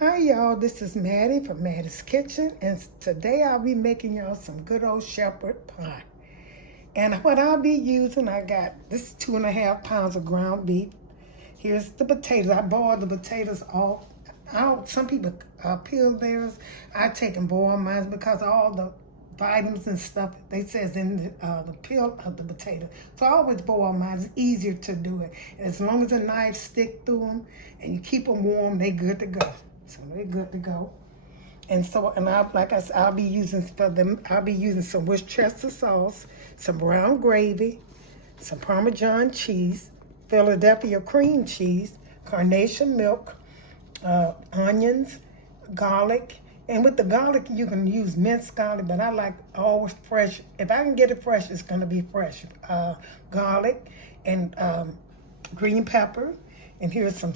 Hi y'all, this is Mattie from Mattie's Kitchen, and today I'll be making y'all some good old shepherd pie. And what I'll be using, I got this 2.5 pounds of ground beef. Here's the potatoes. I boiled the potatoes off. Some people peel theirs. I take and boil mine because all the vitamins and stuff they says in the peel of the potato. So I always boil mine. It's easier to do it. And as long as the knife stick through them and you keep them warm, they good to go. So they're good to go. And so, like I said, I'll be using some Worcester sauce, some brown gravy, some Parmesan cheese, Philadelphia cream cheese, Carnation milk, onions, garlic. And with the garlic, you can use minced garlic, but I like always fresh. If I can get it fresh, it's going to be fresh. Garlic and green pepper. And here's some,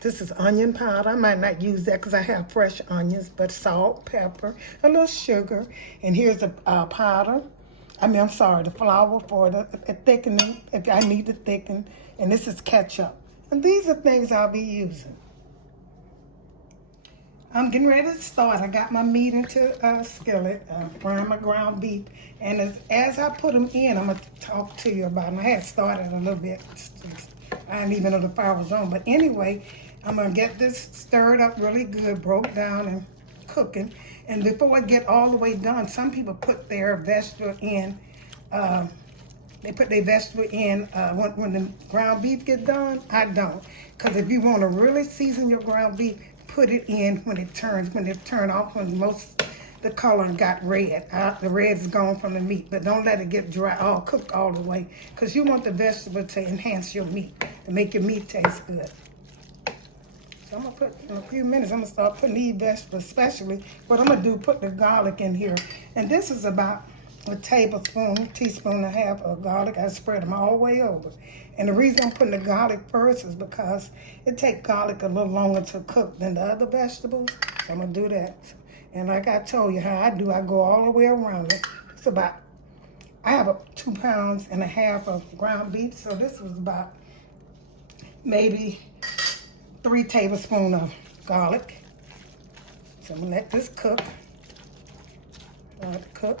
this is onion powder. I might not use that because I have fresh onions, but salt, pepper, a little sugar. And here's the powder. The flour for the thickening, if I need to thicken. And this is ketchup. And these are things I'll be using. I'm getting ready to start. I got my meat into a skillet, frying my ground beef. And as I put them in, I'm going to talk to you about them. I had started a little bit. I didn't even know the fire was on. But anyway, I'm going to get this stirred up really good, broke down and cooking. And before I get all the way done, some people put their vegetable in. They put their vegetable in when the ground beef get done. I don't. Because if you want to really season your ground beef, put it in when it turns off, when the color got red. The red is gone from the meat, but don't let it get dry, all cooked all the way, because you want the vegetable to enhance your meat, to make your meat taste good. So I'm gonna put, in a few minutes, I'm gonna start putting these vegetables, especially what I'm gonna do, put the garlic in here. And this is about a teaspoon and a half of garlic. I spread them all the way over. And the reason I'm putting the garlic first is because it takes garlic a little longer to cook than the other vegetables. So I'm gonna do that. And like I told you how I do, I go all the way around it. It's about, I have 2.5 pounds of ground beef, so this was about maybe 3 tablespoons of garlic. So I'm gonna let this cook. Let it cook.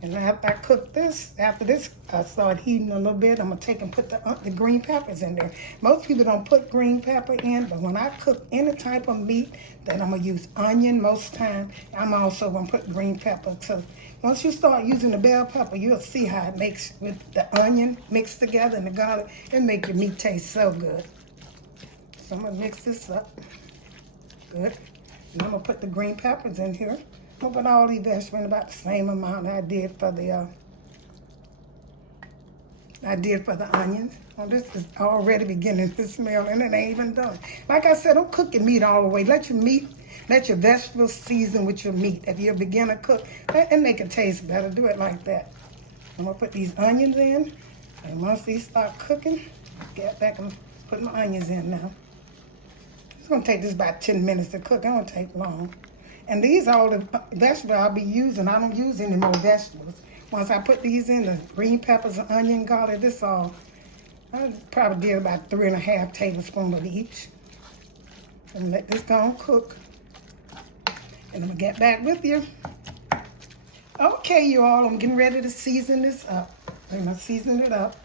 And after I cook this, I start heating a little bit. I'm gonna take and put the green peppers in there. Most people don't put green pepper in, but when I cook any type of meat, then I'm gonna use onion most time. I'm also gonna put green pepper. So once you start using the bell pepper, you'll see how it makes with the onion mixed together and the garlic. It make your meat taste so good. So I'm gonna mix this up. Good. And I'm gonna put the green peppers in here. I'm gonna put all these vegetables in about the same amount I did for the onions. Well, this is already beginning to smell, and it ain't even done. Like I said, don't cook your meat all the way. Let your vegetables season with your meat. If you're a beginner cook, and make it taste better. Do it like that. I'm gonna put these onions in, and once these start cooking, get back and put my onions in now. It's gonna take this about 10 minutes to cook. It don't take long. And these are all the vegetables I'll be using. I don't use any more vegetables. Once I put these in, the green peppers, the onion, garlic, I probably did about 3.5 tablespoons of each. And let this go and cook. And I'm gonna get back with you. Okay, you all, I'm getting ready to season this up. I'm gonna season it up.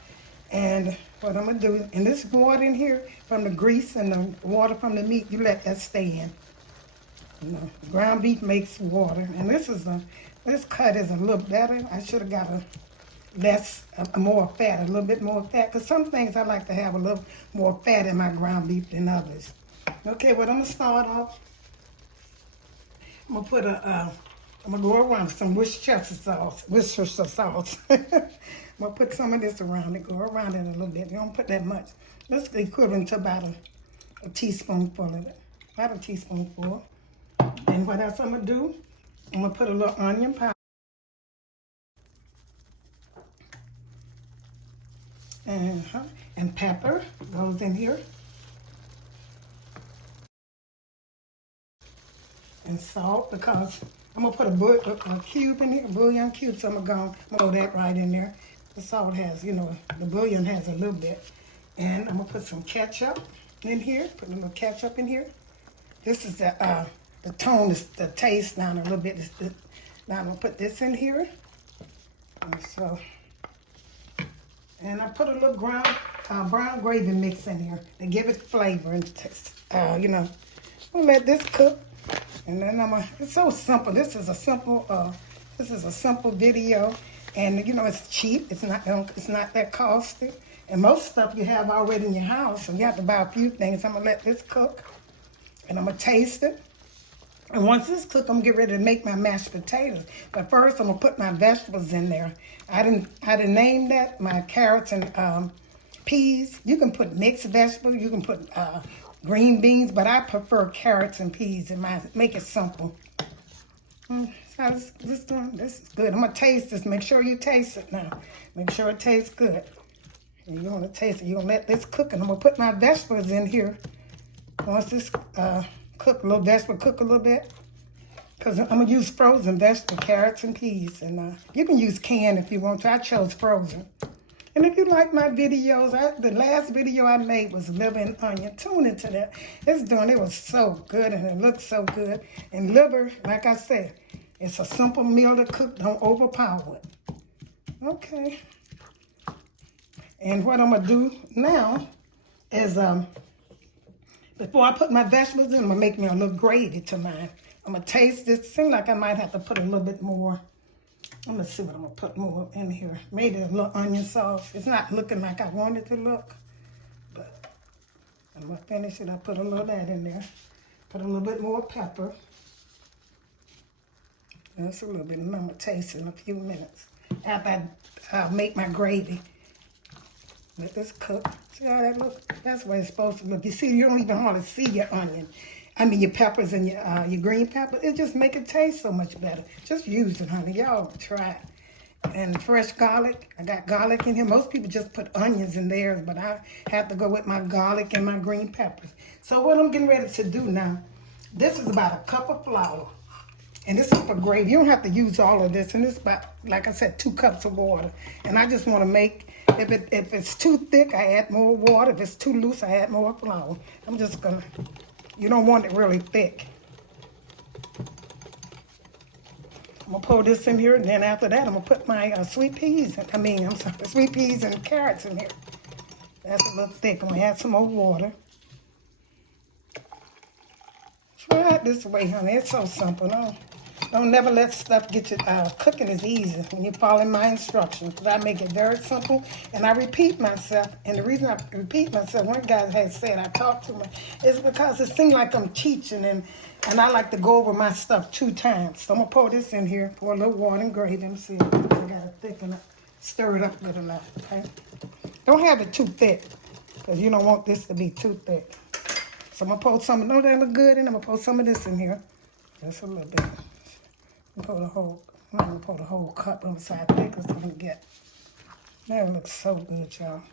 And what I'm gonna do, and this water in here, from the grease and the water from the meat, you let that stay in. You know, ground beef makes water, and this cut is a little better. I should have got more fat, a little bit more fat, because some things I like to have a little more fat in my ground beef than others. Okay, well, I'm gonna start off. I'm gonna go around with some Worcester sauce. I'm gonna put some of this around it, go around it a little bit. You don't put that much. That's equivalent to about a teaspoonful of it, about a teaspoonful. And what else I'm gonna do? I'm gonna put a little onion powder and pepper goes in here, and salt, because I'm gonna put a cube in here, a bouillon cube. So I'm gonna throw that right in there. The salt has, the bouillon has a little bit, and I'm gonna put some ketchup in here. Put a little ketchup in here. This is the tone, is the taste down a little bit. Now I'm gonna put this in here. And I put a little brown gravy mix in here to give it flavor and taste. You know, I'm gonna let this cook, and then it's so simple. This is a simple video, and you know it's cheap. It's not that costly, and most stuff you have already in your house, so you have to buy a few things. I'm gonna let this cook, and I'm gonna taste it. And once this cook, I'm gonna get ready to make my mashed potatoes. But first, I'm gonna put my vegetables in there. I didn't name that my carrots and peas. You can put mixed vegetables. You can put green beans, but I prefer carrots and peas in mine. Make it simple. So this is good. I'm gonna taste this. Make sure you taste it now. Make sure it tastes good. And you wanna taste it. You're gonna let this cook, and I'm gonna put my vegetables in here. Once this cook a little bit, because I'm gonna use frozen vegetable, carrots and peas, and you can use canned if you want to. I chose frozen. And if you like my videos, the last video I made was liver and onion. Tune into that. It was so good, and it looked so good. And liver, like I said, it's a simple meal to cook. Don't overpower it. Okay. And what I'm gonna do now is before I put my vegetables in, I'm gonna make me a little gravy to mine. I'm gonna taste this. Seems like I might have to put a little bit more. I'm gonna see what I'm gonna put more in here. Maybe a little onion sauce. It's not looking like I want it to look, but I'm gonna finish it. I put a little of that in there. Put a little bit more pepper. That's a little bit, and I'm gonna taste it in a few minutes after I make my gravy. Let this cook. See how that looks? That's the way it's supposed to look. You see, you don't even hardly see your onion. I mean, your peppers and your green pepper. It just make it taste so much better. Just use it, honey. Y'all try it. And fresh garlic. I got garlic in here. Most people just put onions in theirs, but I have to go with my garlic and my green peppers. So what I'm getting ready to do now, this is about a cup of flour. And this is for gravy. You don't have to use all of this. And this is about, like I said, 2 cups of water. And I just want to make, if it's too thick, I add more water. If it's too loose, I add more flour. I'm just going to, you don't want it really thick. I'm going to pour this in here. And then after that, I'm going to put my sweet peas and carrots in here. That's a little thick. I'm going to add some more water. Try it this way, honey. It's so simple. Don't never let stuff get you. Cooking is easy when you follow my instructions. Because I make it very simple, and I repeat myself. And the reason I repeat myself, one guy had said I talk too much, is because it seems like I'm teaching, and I like to go over my stuff 2 times. So I'm gonna pour this in here, pour a little water and gravy, and see if I gotta thicken it, stir it up good enough. Okay, don't have it too thick, because you don't want this to be too thick. So I'm gonna pour some. No, that look good, and I'm gonna pour some of this in here, just a little bit. I'm gonna pour the whole cup on the side thick as I'm gonna get. That looks so good, y'all.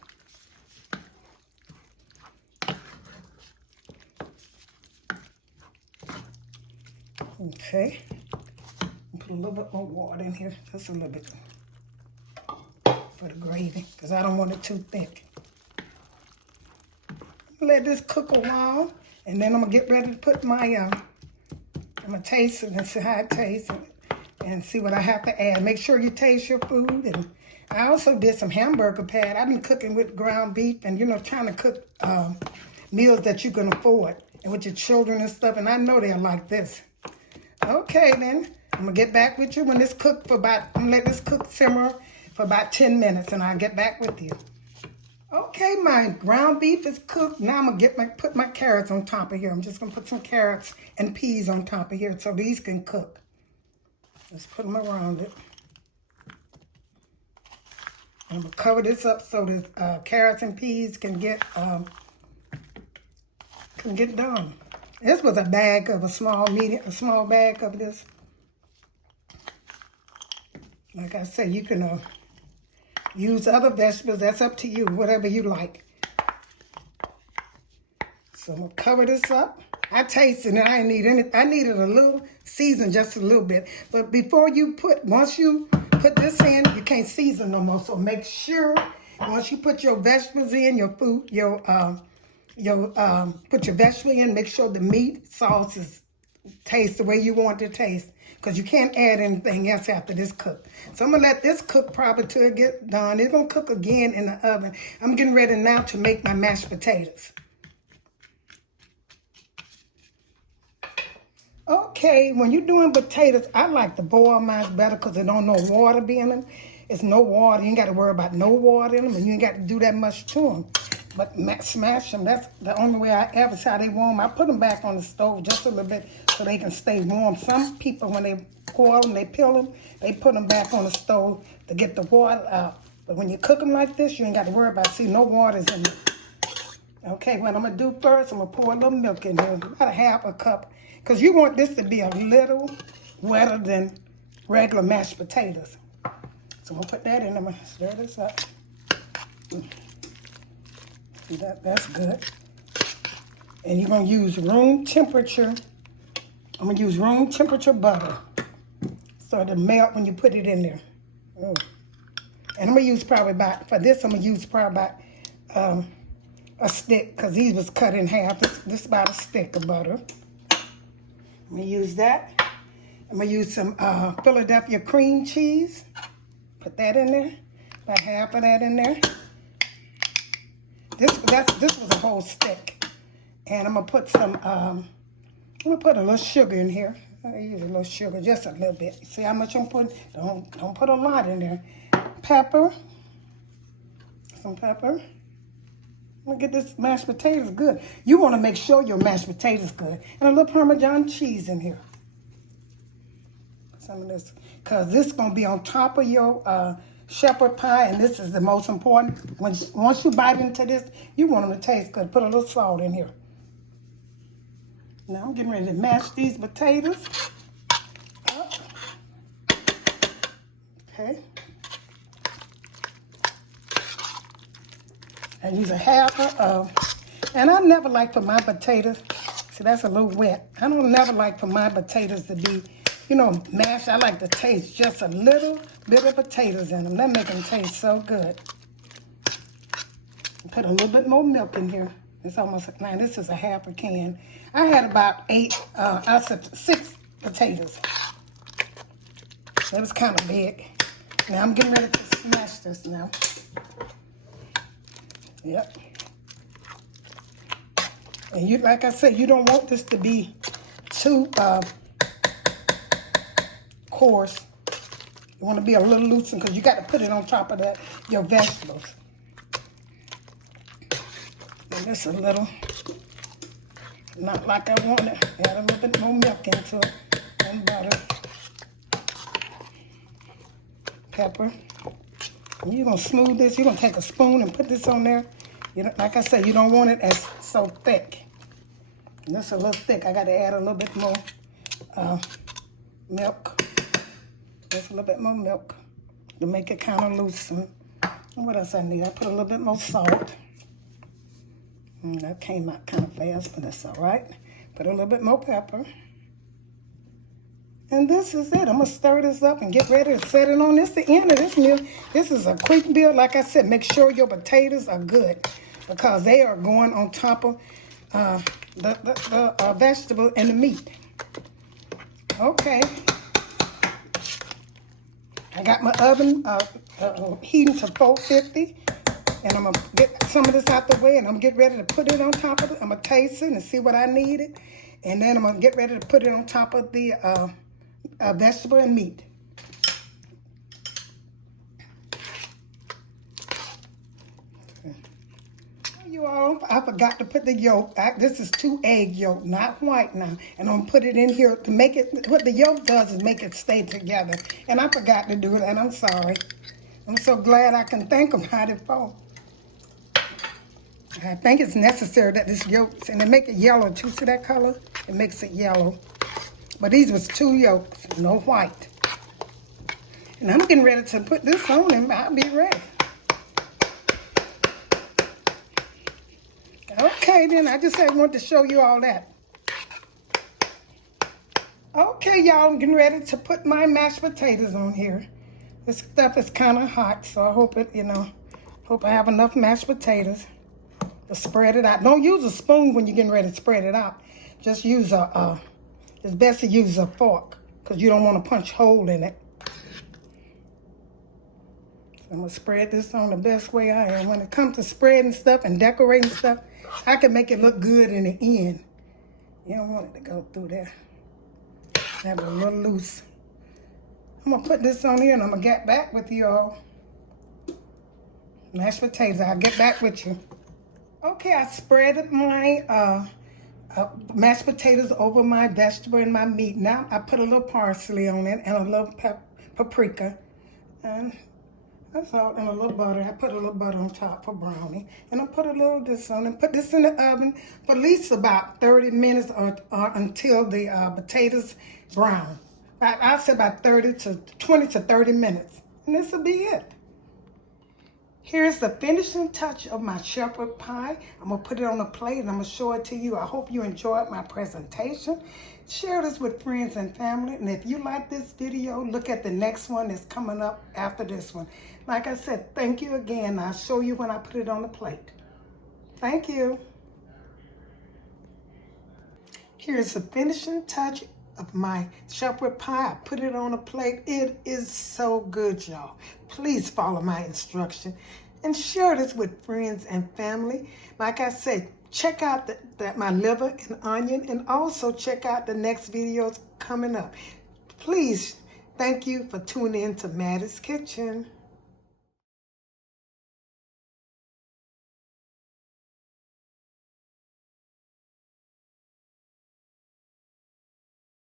Okay. Put a little bit more water in here, just a little bit for the gravy, because I don't want it too thick. Let this cook a while, and then I'm gonna get ready to put my I'm gonna taste it and see how it tastes and see what I have to add. Make sure you taste your food. And I also did some hamburger pad. I've been cooking with ground beef and, you know, trying to cook meals that you can afford and with your children and stuff. And I know they're like this. Okay, then. I'm gonna get back with you when this cook I'm gonna let this cook simmer for about 10 minutes and I'll get back with you. Okay, my ground beef is cooked. Now I'm gonna put my carrots on top of here. I'm just gonna put some carrots and peas on top of here so these can cook. Just put them around it. I'm gonna cover this up so the carrots and peas can get done. This was a bag of a small bag of this. Like I said, you can use other vegetables. That's up to you, whatever you like. So I'm gonna cover this up. I tasted it. I didn't need anything. I needed a little season, just a little bit. But once you put this in, you can't season no more. So make sure once you put your vegetables in, your food, your put your vegetable in. Make sure the meat sauce is taste the way you want it to taste, because you can't add anything else after this cook. So I'm gonna let this cook probably till it get done. It's gonna cook again in the oven. I'm getting ready now to make my mashed potatoes. Okay, when you're doing potatoes, I like to boil mine better because there don't no water be in them. It's no water. You ain't got to worry about no water in them, and you ain't got to do that much to them. But smash them, that's the only way I ever see how they warm. I put them back on the stove just a little bit so they can stay warm. Some people, when they boil them, they peel them, they put them back on the stove to get the water out. But when you cook them like this, you ain't got to worry about, see, no water's in them. Okay, what I'm going to do first, I'm going to pour a little milk in here, about a half a cup. Because you want this to be a little wetter than regular mashed potatoes. So I'm going to put that in. I'm going to stir this up. See that's good. And you're going to use room temperature. I'm going to use room temperature butter. So it'll melt when you put it in there. Oh. And I'm going to use probably about, for this I'm going to use probably about a stick, because these was cut in half. This is about a stick of butter. I'm going to use that. I'm going to use some Philadelphia cream cheese. Put that in there. About half of that in there. This was a whole stick. And I'm going to put some, I'm going to put a little sugar in here. I use a little sugar, just a little bit. See how much I'm putting? Don't put a lot in there. Pepper. Some pepper. I'm gonna get this mashed potatoes good. You want to make sure your mashed potatoes good. And a little Parmesan cheese in here. Some of this, because this is going to be on top of your shepherd pie, and this is the most important. Once you bite into this, you want them to taste good. Put a little salt in here. Now I'm getting ready to mash these potatoes up. Okay. I use a half of, and I never like for my potatoes, see that's a little wet. I don't never like for my potatoes to be, you know, mashed. I like to taste just a little bit of potatoes in them. That makes them taste so good. Put a little bit more milk in here. It's almost, now this is a half a can. I had about 6 potatoes. That was kind of big. Now I'm getting ready to smash this now. Yep. And you, like I said, you don't want this to be too coarse. You want to be a little loosened because you got to put it on top of your vegetables. And this a little, not like I want it. Add a little bit more milk into it and butter. Pepper. And you're going to smooth this. You're going to take a spoon and put this on there. You know, like I said, you don't want it as so thick. And this is a little thick. I got to add a little bit more milk. Just a little bit more milk to make it kind of loosen. And what else I need? I put a little bit more salt. That came out kind of fast, but that's all right. Put a little bit more pepper. And this is it. I'm going to stir this up and get ready to set it on. This is the end of this meal. This is a quick meal. Like I said, make sure your potatoes are good because they are going on top of the vegetable and the meat. Okay. I got my oven heating to 450. And I'm going to get some of this out the way and I'm going to get ready to put it on top of it. I'm going to taste it and see what I needed. And then I'm going to get ready to put it on top of the vegetable and meat. You all, I forgot to put the yolk. This is 2 egg yolk, not white now. And I'm going to put it in here to make it, what the yolk does is make it stay together. And I forgot to do it, and I'm sorry. I'm so glad I can think about it for. I think it's necessary that this yolk, and it make it yellow too. See that color? It makes it yellow. But these was 2 yolks, no white. And I'm getting ready to put this on and I'll be ready. Okay, then I just want to show you all that. Okay, y'all, I'm getting ready to put my mashed potatoes on here. This stuff is kind of hot, so I hope it, hope I have enough mashed potatoes. to spread it out. Don't use a spoon when you're getting ready to spread it out. Just use it's best to use a fork because you don't want to punch a hole in it. So I'm going to spread this on the best way I am. When it comes to spreading stuff and decorating stuff, I can make it look good in the end. You don't want it to go through there. Have it a little loose. I'm going to put this on here and I'm going to get back with you all. Mashed potatoes. I'll get back with you. Okay, I spread my mashed potatoes over my vegetable and my meat. Now I put a little parsley on it and a little paprika. And that's all, and a little butter. I put a little butter on top for brownie. And I put a little of this on and put this in the oven for at least about 30 minutes or until the potatoes brown. I'll say about 20 to 30 minutes. And this will be it. Here's the finishing touch of my shepherd pie. I'm going to put it on a plate and I'm going to show it to you. I hope you enjoyed my presentation. Share this with friends and family. And if you like this video, look at the next one that's coming up after this one. Like I said, thank you again. I'll show you when I put it on the plate. Thank you. Here's the finishing touch of my shepherd pie. I put it on a plate. It is so good, y'all. Please follow my instruction and share this with friends and family. Like I said, check out my liver and onion, and also check out the next videos coming up. Please, thank you for tuning in to Mattie's Kitchen.